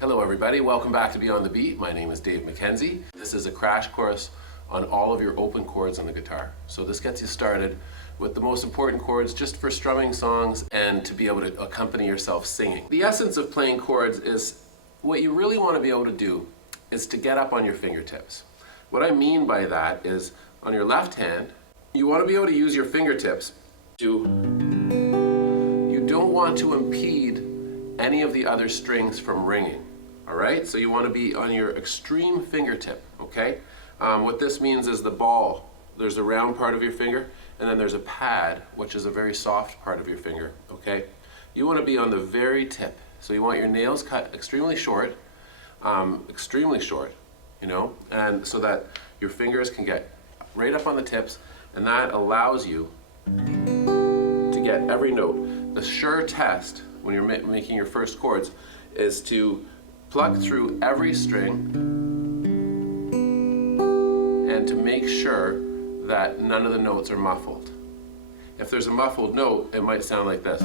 Hello everybody, welcome back to Beyond the Beat. My name is Dave McKenzie. This is a crash course on all of your open chords on the guitar. So this gets you started with the most important chords just for strumming songs and to be able to accompany yourself singing. The essence of playing chords is what you really want to be able to do is to get up on your fingertips. What I mean by that is on your left hand, you want to be able to use your fingertips you don't want to impede any of the other strings from ringing. All right, so you want to be on your extreme fingertip, okay? What this means is the ball, there's a round part of your finger, and then there's a pad, which is a very soft part of your finger, okay? You want to be on the very tip. So you want your nails cut extremely short, you know, and so that your fingers can get right up on the tips, and that allows you to get every note. The sure test when you're making your first chords is to pluck through every string and to make sure that none of the notes are muffled. If there's a muffled note, it might sound like this.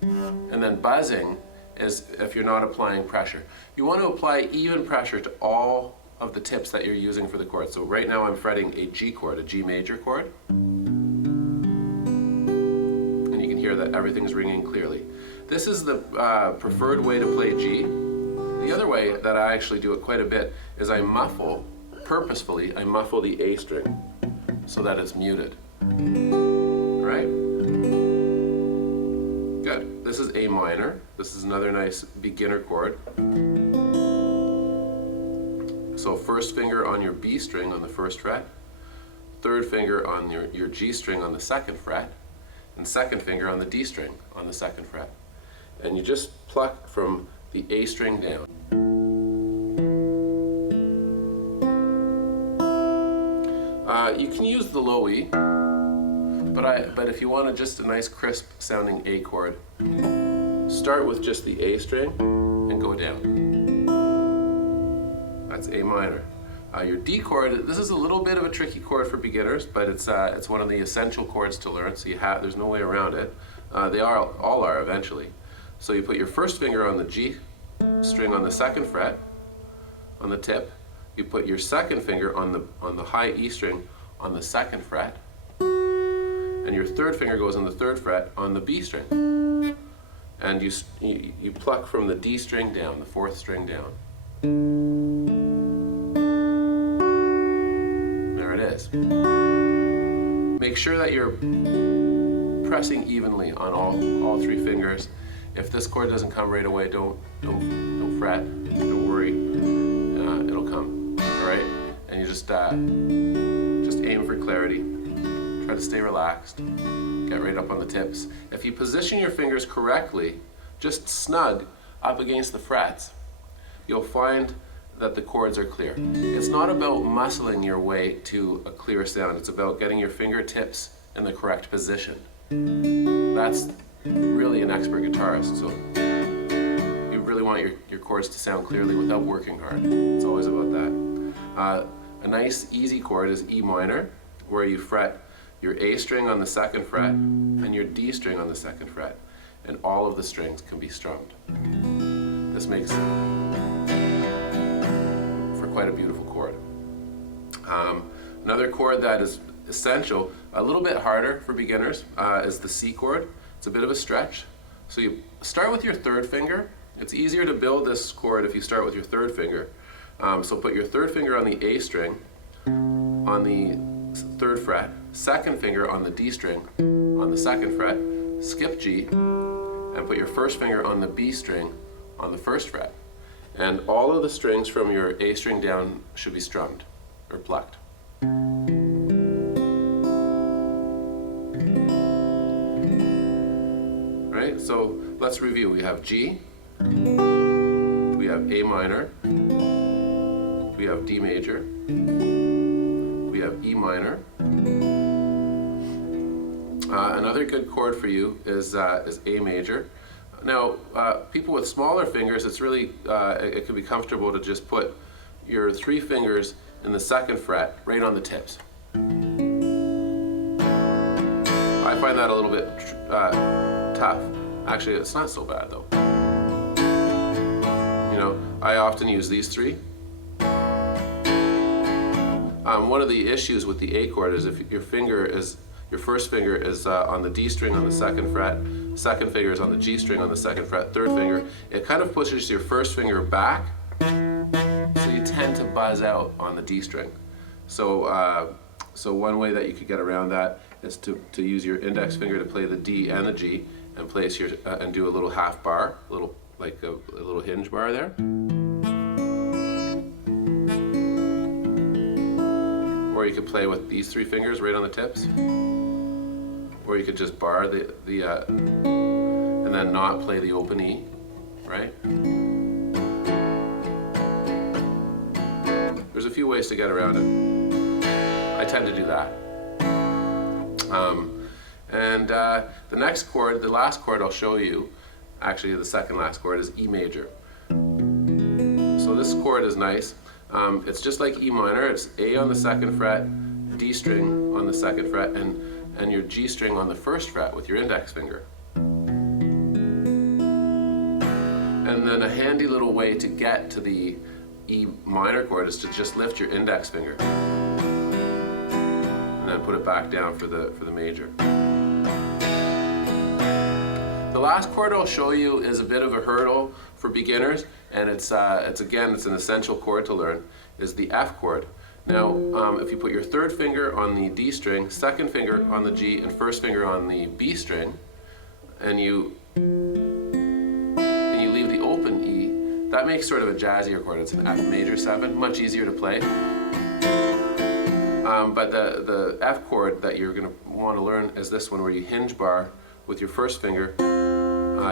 And then buzzing is if you're not applying pressure. You want to apply even pressure to all of the tips that you're using for the chord. So right now I'm fretting a G chord, a G major chord. And you can hear that everything's ringing clearly. This is the preferred way to play G. The other way that I actually do it quite a bit is I muffle, purposefully, I muffle the A string so that it's muted. All right? Good. This is A minor. This is another nice beginner chord. So first finger on your B string on the first fret, third finger on your G string on the second fret, and second finger on the D string on the second fret. And you just pluck from the A string down. You can use the low E, but if you want just a nice crisp sounding A chord, start with just the A string and go down. That's A minor. Your D chord, this is a little bit of a tricky chord for beginners, but it's one of the essential chords to learn, so there's no way around it. They all are eventually. So you put your first finger on the G string on the second fret, on the tip. You put your second finger on the high E string on the second fret, and your third finger goes on the third fret on the B string. And you pluck from the D string down, the fourth string down. There it is. Make sure that you're pressing evenly on all three fingers. If this chord doesn't come right away, don't fret, don't worry, it'll come, all right? And you just aim for clarity, try to stay relaxed, get right up on the tips. If you position your fingers correctly, just snug up against the frets, you'll find that the chords are clear. It's not about muscling your way to a clear sound, it's about getting your fingertips in the correct position. That's really an expert guitarist, so you really want your chords to sound clearly without working hard. It's always about that. A nice easy chord is E minor, where you fret your A string on the second fret and your D string on the second fret, and all of the strings can be strummed. This makes for quite a beautiful chord. Another chord that is essential, a little bit harder for beginners, is the C chord. It's a bit of a stretch. So you start with your third finger. It's easier to build this chord if you start with your third finger. So put your third finger on the A string on the third fret, second finger on the D string on the second fret, skip G, and put your first finger on the B string on the first fret. And all of the strings from your A string down should be strummed or plucked. Right? So let's review. We have G, we have A minor, we have D major, we have E minor. Another good chord for you is A major. Now, people with smaller fingers, it's really, it can be comfortable to just put your three fingers in the second fret right on the tips. I find that a little bit tough. Actually, it's not so bad though. Now, I often use these three. One of the issues with the A chord is if your first finger is on the D string on the second fret, second finger is on the G string on the second fret, third finger, it kind of pushes your first finger back, so you tend to buzz out on the D string. So, so one way that you could get around that is to use your index finger to play the D and the G, and place your and do a little half bar, like a little hinge bar there. Or you could play with these three fingers right on the tips. Or you could just bar and then not play the open E, right? There's a few ways to get around it. I tend to do that. The next chord, the last chord I'll show you, actually the second last chord, is E major. So this chord is nice. It's just like E minor. It's A on the second fret, D string on the second fret, and your G string on the first fret with your index finger. And then a handy little way to get to the E minor chord is to just lift your index finger and then put it back down for the major. The last chord I'll show you is a bit of a hurdle for beginners, and it's an essential chord to learn, is the F chord. Now, if you put your third finger on the D string, second finger on the G, and first finger on the B string, and you leave the open E, that makes sort of a jazzier chord. It's an F major 7, much easier to play. But the F chord that you're going to want to learn is this one, where you hinge bar with your first finger.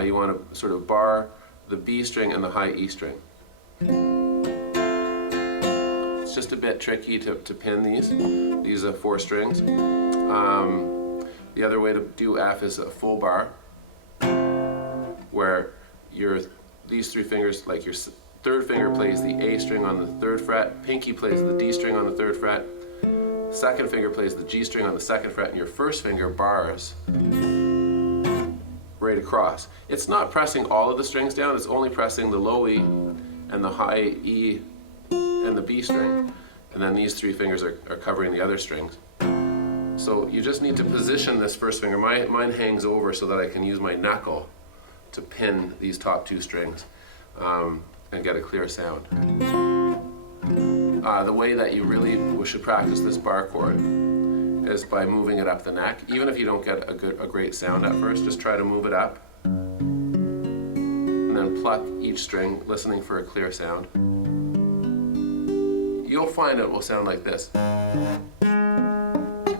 You want to sort of bar the B string and the high E string. It's just a bit tricky to pin these 4 strings. The other way to do F is a full bar, where these 3 fingers, like your third finger plays the A string on the 3rd fret, pinky plays the D string on the 3rd fret, second finger plays the G string on the 2nd fret, and your first finger bars right across. It's not pressing all of the strings down, it's only pressing the low E and the high E and the B string. And then these 3 fingers are covering the other strings. So you just need to position this first finger. Mine hangs over so that I can use my knuckle to pin these top 2 strings and get a clear sound. The way that you really should practice this bar chord is by moving it up the neck. Even if you don't get a great sound at first, just try to move it up and then pluck each string, listening for a clear sound. You'll find it will sound like this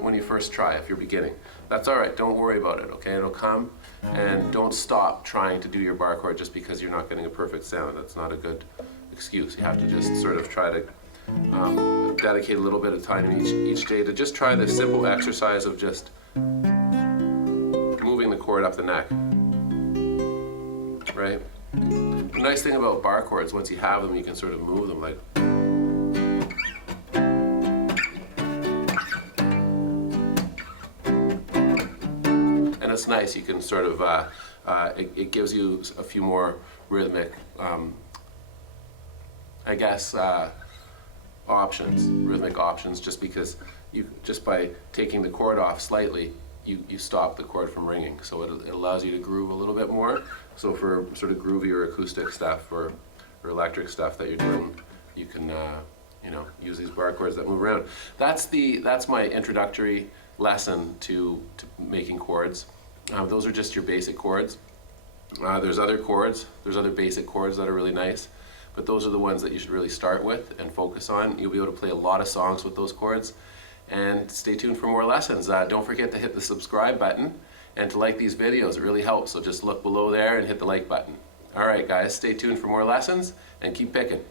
when you first try, if you're beginning. That's all right, don't worry about it, okay? It'll come, and don't stop trying to do your bar chord just because you're not getting a perfect sound. That's not a good excuse. You have to just sort of try to dedicate a little bit of time each day to just try this simple exercise of just moving the chord up the neck, right? The nice thing about bar chords, once you have them, you can sort of move them like. And it's nice, you can sort of, it gives you a few more rhythmic, I guess, rhythmic options, just because just by taking the chord off slightly, you stop the chord from ringing. So it allows you to groove a little bit more. So for sort of groovier acoustic stuff or electric stuff that you're doing, you can use these bar chords that move around. That's my introductory lesson to making chords. Those are just your basic chords. There's other chords, there's other basic chords that are really nice, but those are the ones that you should really start with and focus on. You'll be able to play a lot of songs with those chords. And stay tuned for more lessons. Don't forget to hit the subscribe button and to like these videos. It really helps, so just look below there and hit the like button. All right guys, stay tuned for more lessons and keep picking.